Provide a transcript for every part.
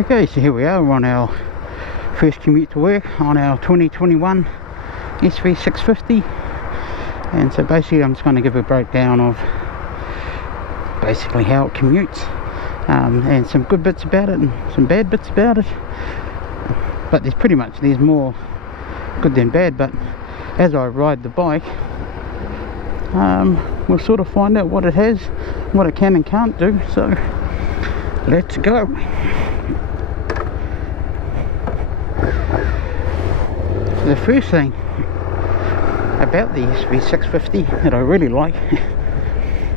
Okay, so here we are, we're on our first commute to work on our 2021 SV 650, and so basically I'm just going to give a breakdown of basically how it commutes, and some good bits about it and some bad bits about it, but there's more good than bad. But as I ride the bike, we'll sort of find out what it has, what it can and can't do, so let's go. The first thing about the SV 650 that I really like,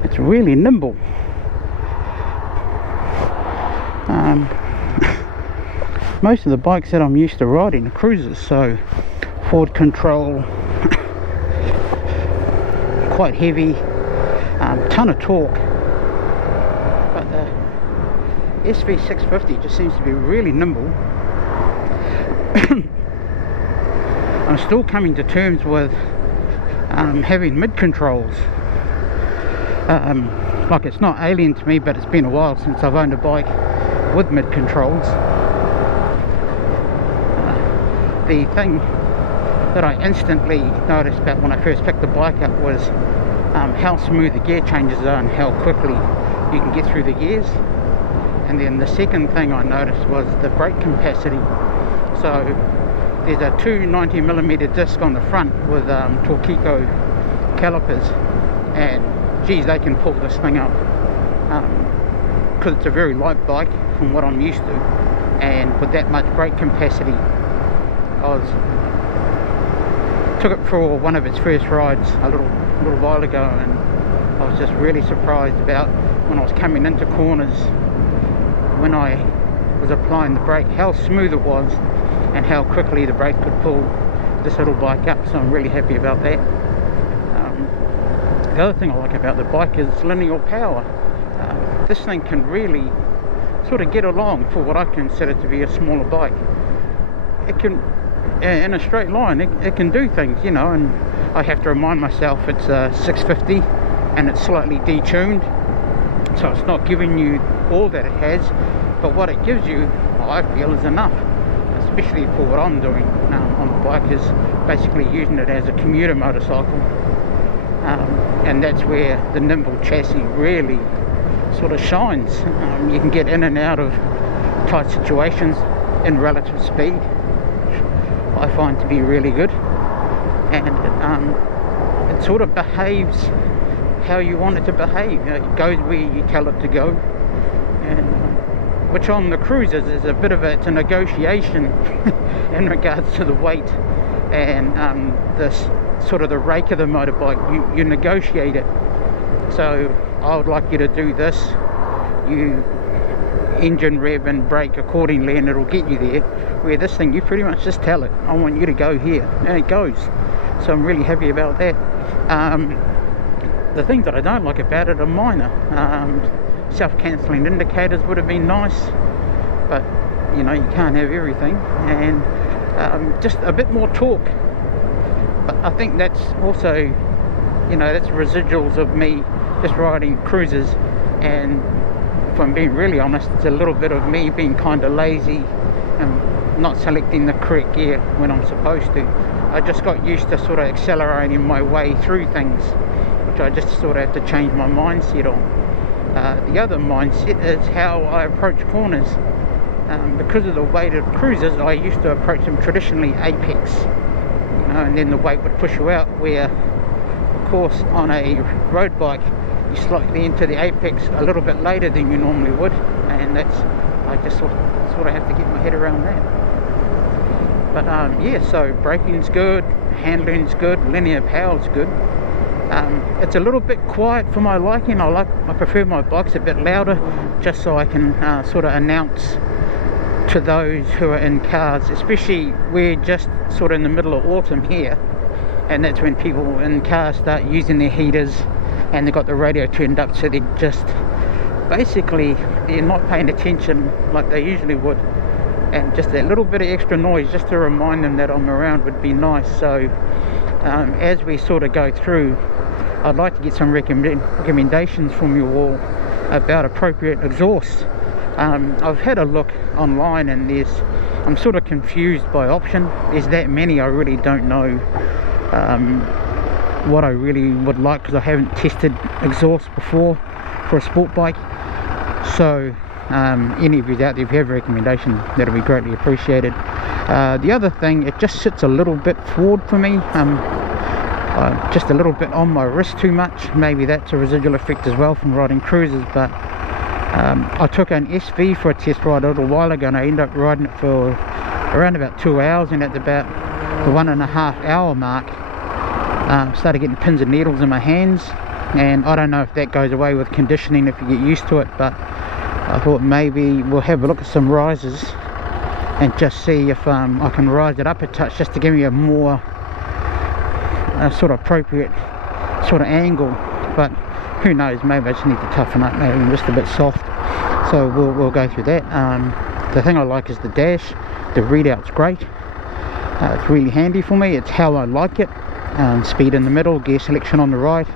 it's really nimble. Most of the bikes that I'm used to riding are cruisers, so forward control, quite heavy, ton of torque, but the SV 650 just seems to be really nimble. I'm still coming to terms with having mid controls. Like, it's not alien to me, but it's been a while since I've owned a bike with mid controls. The thing that I instantly noticed about when I first picked the bike up was how smooth the gear changes are and how quickly you can get through the gears. And then the second thing I noticed was the brake capacity. So there's a 290mm disc on the front with Torquico calipers, and geez, they can pull this thing up, because it's a very light bike from what I'm used to, and with that much brake capacity, took it for one of its first rides a little while ago, and I was just really surprised about when I was coming into corners, when I was applying the brake, how smooth it was and how quickly the brake could pull this little bike up. So I'm really happy about that. The other thing I like about the bike is linear power. This thing can really sort of get along for what I consider to be a smaller bike. It can, in a straight line, it can do things, you know, and I have to remind myself it's a 650 and it's slightly detuned, so it's not giving you all that it has, but what it gives you, I feel, is enough, especially for what I'm doing on the bike, is basically using it as a commuter motorcycle, and that's where the nimble chassis really sort of shines. You can get in and out of tight situations in relative speed, which I find to be really good, and it sort of behaves how you want it to behave. You know, it goes where you tell it to go, and which on the cruisers is a bit of it's a negotiation in regards to the weight and this sort of the rake of the motorbike. You negotiate it. So I would like you to do this, you engine rev and brake accordingly, and it'll get you there. Where this thing, you pretty much just tell it, I want you to go here, and it goes. So I'm really happy about that. The things that I don't like about it are minor. Self-cancelling indicators would have been nice, but you know, you can't have everything, and just a bit more torque. But I think that's also, you know, that's residuals of me just riding cruisers, and if I'm being really honest, it's a little bit of me being kind of lazy and not selecting the correct gear when I'm supposed to. I just got used to sort of accelerating my way through things, which I just sort of have to change my mindset on. The other mindset is how I approach corners. Because of the weight of cruisers, I used to approach them traditionally apex, you know, and then the weight would push you out, where of course on a road bike you slightly enter the apex a little bit later than you normally would, and that's, I just sort of have to get my head around that. But yeah, so braking's good, handling's good, linear power's good. It's a little bit quiet for my liking. I prefer my bikes a bit louder, just so I can sort of announce to those who are in cars, especially we're just sort of in the middle of autumn here, and that's when people in cars start using their heaters and they've got the radio turned up, so they're just basically, they're not paying attention like they usually would, and just that little bit of extra noise just to remind them that I'm around would be nice. So as we sort of go through, I'd like to get some recommendations from you all about appropriate exhaust I've had a look online, and I'm sort of confused by option. There's that many, I really don't know what I really would like, because I haven't tested exhaust before for a sport bike. So any of you out there, if you have a recommendation, that'll be greatly appreciated. The other thing, it just sits a little bit forward for me, just a little bit on my wrist too much. Maybe that's a residual effect as well from riding cruisers, but I took an SV for a test ride a little while ago, and I ended up riding it for around about 2 hours, and at about the 1.5 hour mark, started getting pins and needles in my hands. And I don't know if that goes away with conditioning if you get used to it, but I thought maybe we'll have a look at some risers and just see if I can rise it up a touch, just to give me a more sort of appropriate sort of angle. But who knows, maybe I just need to toughen up, maybe I'm just a bit soft. So we'll go through that. The thing I like is the dash. The readout's great. It's really handy for me. It's how I like it. Speed in the middle, gear selection on the right,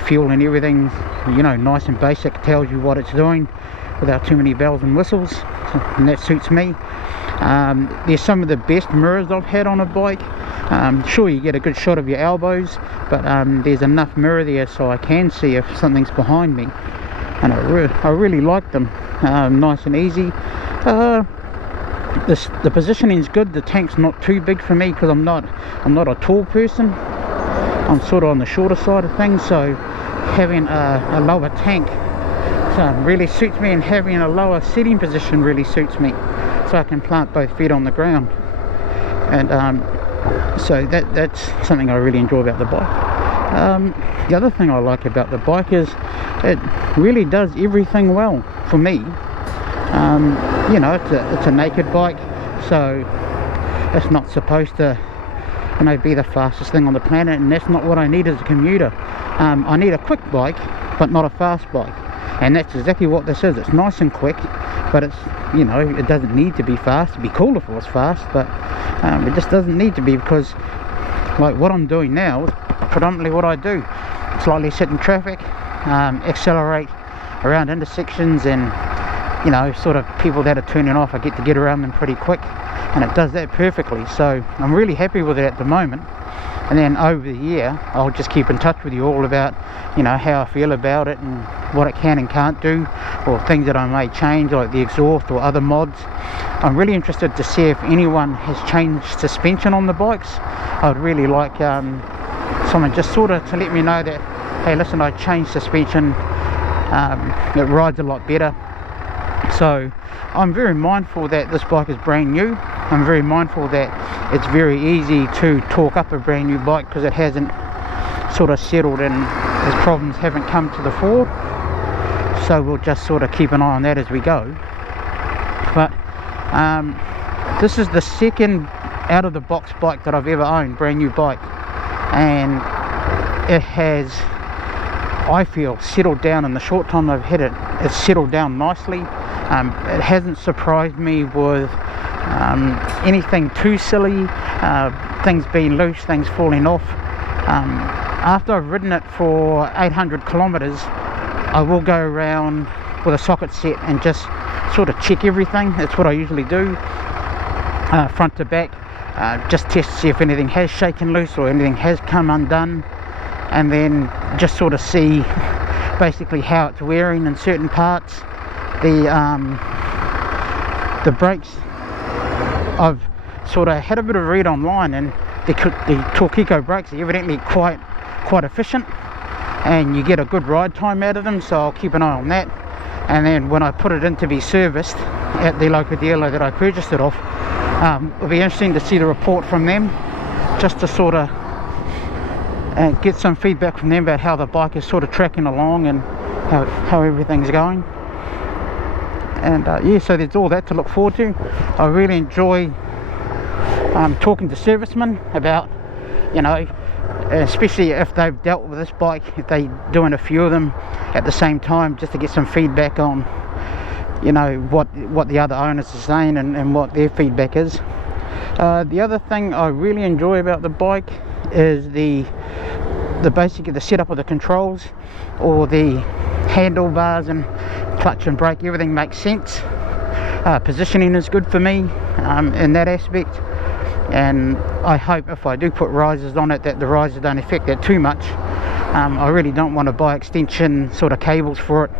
fuel and everything, you know, nice and basic. Tells you what it's doing without too many bells and whistles, and that suits me. There's some of the best mirrors I've had on a bike. Sure, you get a good shot of your elbows, but there's enough mirror there so I can see if something's behind me, and I really like them. Nice and easy. The positioning's good. The tank's not too big for me, because I'm not a tall person. I'm sort of on the shorter side of things, so having a lower tank really suits me, and having a lower sitting position really suits me, so I can plant both feet on the ground. And so that's something I really enjoy about the bike. The other thing I like about the bike is it really does everything well for me. You know, it's a naked bike, so it's not supposed to, you know, be the fastest thing on the planet, and that's not what I need as a commuter. I need a quick bike, but not a fast bike, and that's exactly what this is. It's nice and quick, but it's, you know, it doesn't need to be fast. It'd be cool if it was fast, but it just doesn't need to be, because like what I'm doing now is predominantly what I do. Slightly sit in traffic, accelerate around intersections, and you know, sort of people that are turning off, I get around them pretty quick, and it does that perfectly. So I'm really happy with it at the moment. And then over the year, I'll just keep in touch with you all about, you know, how I feel about it and what it can and can't do, or things that I may change, like the exhaust or other mods. I'm really interested to see if anyone has changed suspension on the bikes. I'd really like someone just sort of to let me know that, hey, listen, I changed suspension, it rides a lot better. So I'm very mindful that this bike is brand new. I'm very mindful that it's very easy to talk up a brand new bike, because it hasn't sort of settled and its problems haven't come to the fore. So we'll just sort of keep an eye on that as we go. But this is the second out of the box bike that I've ever owned, brand new bike, and it has, I feel, settled down. In the short time I've had it, it's settled down nicely. It hasn't surprised me with anything too silly, things being loose, things falling off. After I've ridden it for 800 kilometers, I will go around with a socket set and just sort of check everything. That's what I usually do, front to back, just test to see if anything has shaken loose or anything has come undone, and then just sort of see basically how it's wearing in certain parts. The brakes, I've sort of had a bit of a read online, and the Torquico brakes are evidently quite efficient, and you get a good ride time out of them, so I'll keep an eye on that. And then when I put it in to be serviced at the local dealer that I purchased it off, it'll be interesting to see the report from them, just to sort of get some feedback from them about how the bike is sort of tracking along and how everything's going. And yeah, so there's all that to look forward to. I really enjoy talking to servicemen about, you know, especially if they've dealt with this bike, if they're doing a few of them at the same time, just to get some feedback on, you know, what the other owners are saying and what their feedback is. The other thing I really enjoy about the bike is the basically the setup of the controls, or the handlebars and clutch and brake, everything makes sense. Positioning is good for me in that aspect, and I hope if I do put risers on it that the risers don't affect it too much. I really don't want to buy extension sort of cables for it,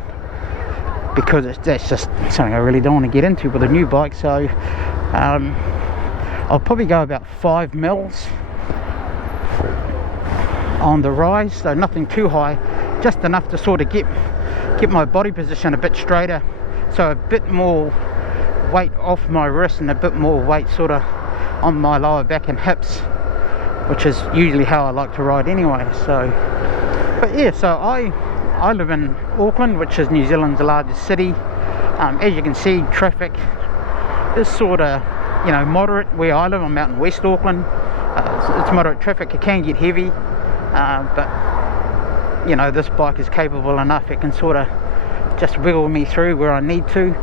because that's just something I really don't want to get into with a new bike. So I'll probably go about 5 mils on the rise, so nothing too high, just enough to sort of get my body position a bit straighter, so a bit more weight off my wrist and a bit more weight sort of on my lower back and hips, which is usually how I like to ride anyway. So, but yeah, so I live in Auckland, which is New Zealand's largest city. As you can see, traffic is sort of, you know, moderate where I live. I'm out in West Auckland. It's moderate traffic. It can get heavy, but you know, this bike is capable enough. It can sort of just wiggle me through where I need to.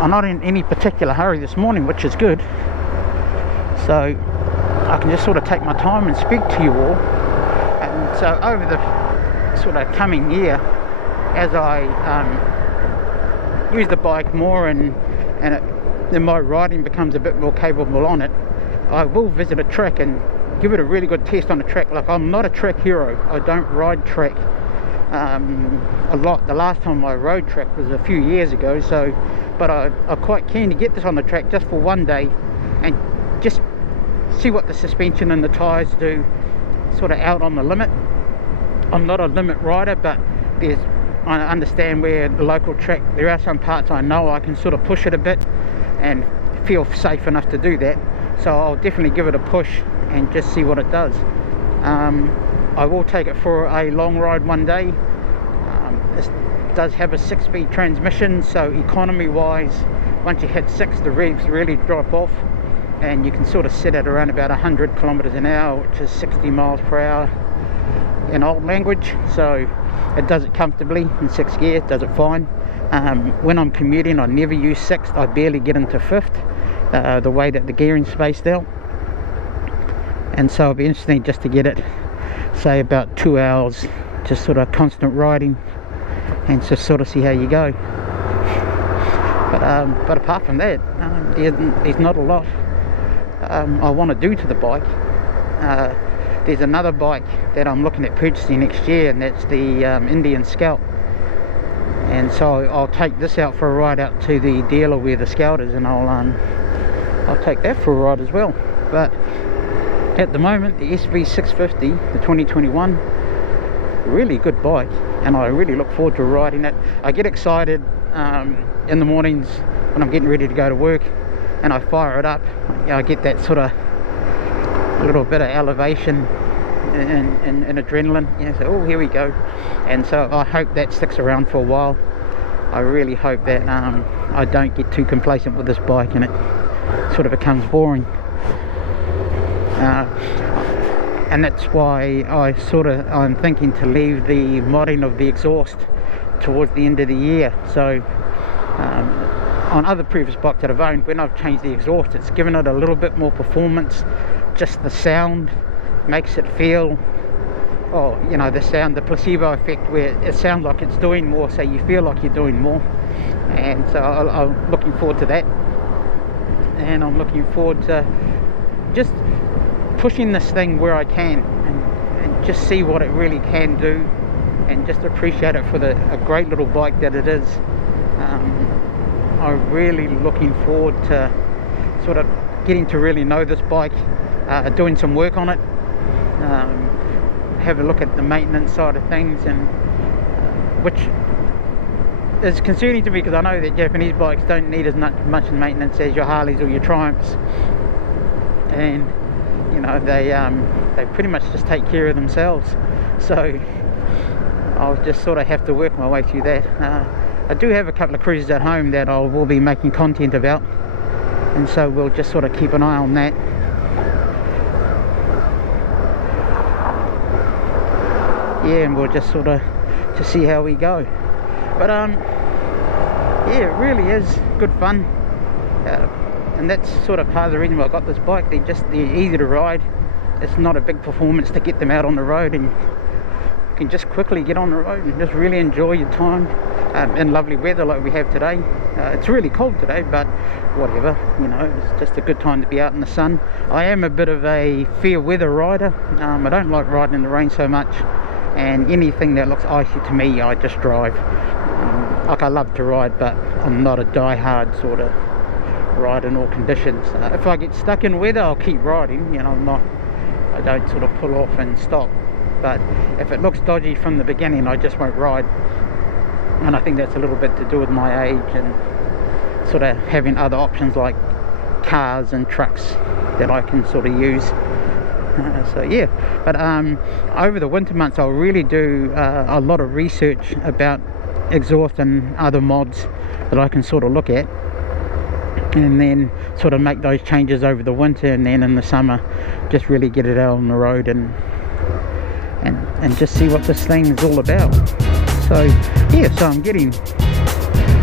I'm not in any particular hurry this morning, which is good, so I can just sort of take my time and speak to you all. And so over the sort of coming year, as I use the bike more and my riding becomes a bit more capable on it, I will visit a track and give it a really good test on the track. Like, I'm not a track hero. I don't ride track a lot. The last time I rode track was a few years ago, so but I'm quite keen to get this on the track just for one day and just see what the suspension and the tyres do, sort of out on the limit. I'm not a limit rider, but I understand where the local track, there are some parts I know I can sort of push it a bit and feel safe enough to do that. So I'll definitely give it a push and just see what it does. I will take it for a long ride one day. This does have a 6-speed transmission, so economy wise, once you hit 6, the revs really drop off, and you can sort of set it around about 100 kilometers an hour, which is 60 miles per hour in old language. So it does it comfortably in 6th gear, does it fine. When I'm commuting, I never use 6th. I barely get into 5th, the way that the gearing's spaced out. And so it'll be interesting just to get it, say, about 2 hours, just sort of constant riding, and just sort of see how you go. But apart from that, there's not a lot I want to do to the bike. There's another bike that I'm looking at purchasing next year, and that's the Indian Scout. And so I'll take this out for a ride out to the dealer where the Scout is, and I'll take that for a ride as well. But at the moment, the SV 650, the 2021, really good bike, and I really look forward to riding it. I get excited in the mornings when I'm getting ready to go to work, and I fire it up. You know, I get that sort of little bit of elevation and adrenaline. You know, so, oh, here we go. And so I hope that sticks around for a while. I really hope that I don't get too complacent with this bike and it sort of becomes boring. And that's why I'm thinking to leave the modding of the exhaust towards the end of the year. So on other previous bikes that I've owned, when I've changed the exhaust, it's given it a little bit more performance. Just the sound makes it feel, oh, you know, the sound, the placebo effect, where it sounds like it's doing more, so you feel like you're doing more. And so I'm looking forward to that, and I'm looking forward to just pushing this thing where I can and just see what it really can do, and just appreciate it for a great little bike that it is. I'm really looking forward to sort of getting to really know this bike, doing some work on it, have a look at the maintenance side of things, and which is concerning to me, because I know that Japanese bikes don't need as much maintenance as your Harleys or your Triumphs, and you know, they pretty much just take care of themselves. So I'll just sort of have to work my way through that. I do have a couple of cruises at home that I will be making content about, and so we'll just sort of keep an eye on that. Yeah, and we'll just sort of see how we go. But yeah, it really is good fun, and that's sort of part of the reason why I got this bike. They're easy to ride. It's not a big performance to get them out on the road, and can just quickly get on the road and just really enjoy your time in lovely weather like we have today. It's really cold today, but whatever, you know, it's just a good time to be out in the sun. I am a bit of a fair weather rider. I don't like riding in the rain so much, and anything that looks icy to me I just drive. Like, I love to ride, but I'm not a die-hard sort of ride in all conditions. If I get stuck in weather, I'll keep riding, you know. I don't sort of pull off and stop, but if it looks dodgy from the beginning, I just won't ride. And I think that's a little bit to do with my age and sort of having other options like cars and trucks that I can sort of use. So yeah, but over the winter months I'll really do a lot of research about exhaust and other mods that I can sort of look at, and then sort of make those changes over the winter, and then in the summer just really get it out on the road and just see what this thing is all about. So yeah, so I'm getting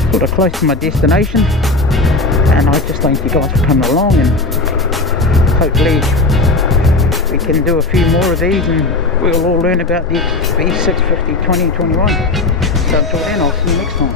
sort of close to my destination, and I just thank you guys for coming along, and hopefully we can do a few more of these and we'll all learn about the XV 650 2021. So until then, I'll see you next time.